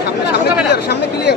সামনে ক্লিয়ার সামনে ক্লিয়ার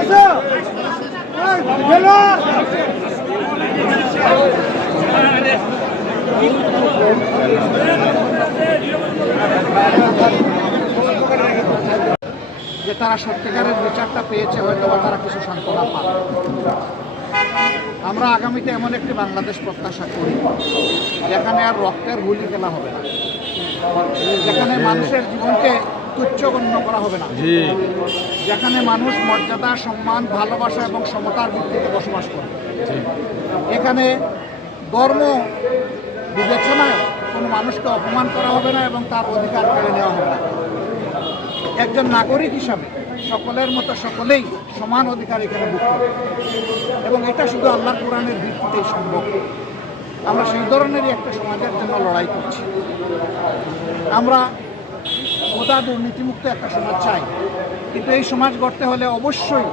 যে তারা সত্যিকারের বিচারটা পেয়েছে হয়তো বা তারা কিছু সান্ত্বনা পাবে। আমরা আগামীতে এমন একটি বাংলাদেশ প্রত্যাশা করি যেখানে আর রক্তের গুলি খেলা হবে না। যেখানে মানুষের জীবনকে তুচ্ছ গণ্য করা হবে না। যেখানে মানুষ মর্যাদা সম্মান ভালোবাসা এবং সমতার ভিত্তিতে বসবাস করে। এখানে ধর্ম বিবেচনায় কোনো মানুষকে অপমান করা হবে না এবং তার অধিকার কেড়ে নেওয়া হবে না। একজন নাগরিক হিসাবে সকলের মতো সকলেই সমান অধিকার এখানে ভুক্ত এবং এটা শুধু আল্লাহ কোরআনের ভিত্তিতেই সম্ভব। আমরা সেই ধরনেরই একটা সমাজের জন্য লড়াই করছি। আমরা ওদা দুর্নীতিমুক্ত একটা সমাজ চাই। কিন্তু এই সমাজ গড়তে হলে অবশ্যই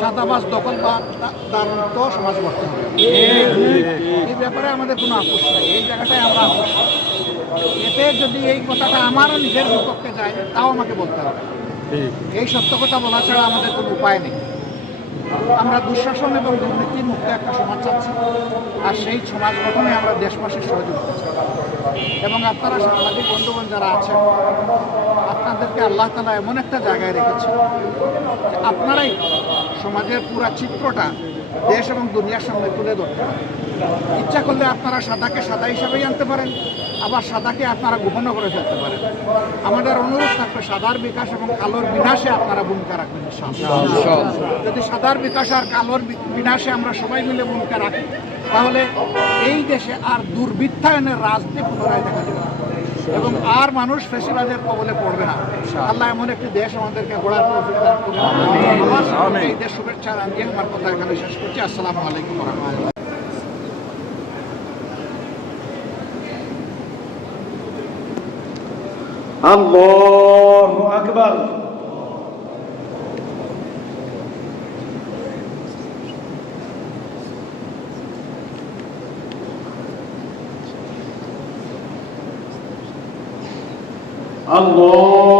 ছাতাবাস দখল বা দারুণত সমাজ গড়তে হবে। এই ব্যাপারে আমাদের কোনো আপোষ নাই। এই জায়গাটায় আমরা আপোষ। এতে যদি এই কথাটা আমারও নিজের বিপক্ষে যায়, তাও আমাকে বলতে হবে। এই সত্য কথা বলা ছাড়া আমাদের কোনো উপায় নেই। আমরা দুঃশাসন এবং দুর্নীতি মুক্ত একটা সমাজ চাচ্ছি। আর সেই সমাজ গঠনে আমরা দেশবাসীর সহযোগিতা এবং আপনারা সাংবাদিক বন্ধুগণ যারা আছেন, আপনাদেরকে আল্লাহ তালা এমন একটা জায়গায় রেখেছে আপনারাই সমাজের পুরা চিত্রটা দেশ এবং দুনিয়ার সামনে তুলে ধরতে ইচ্ছা করলে আপনারা সাদাকে সাদা হিসাবেই আনতে পারেন আবার সাদাকে আপনারা গোপনও করে ফেলতে পারেন। আমাদের অনুরোধ থাকবে সাদার বিকাশ এবং কালোর বিনাশে আপনারা ভূমিকা রাখবেন যদি সাদার বিকাশ আর কালোর বিনাশে আমরা সবাই মিলে ভূমিকা রাখি তাহলে এই দেশে আর দুর্বৃত্তায়নের রাজনীতি পুনরায় দেখা না। এবং আর মানুষ ফেসিবাদের কবলে পড়বে না আল্লাহ এমন একটি দেশ আমাদেরকে গড়ার তৌফিক দান করুন। আমার সকলকে এই দেশ শুভেচ্ছা জানিয়ে আমার কথা এখানে শেষ করছি আসসালামু আলাইকুম রহমতুল্লাহ الله أكبر الله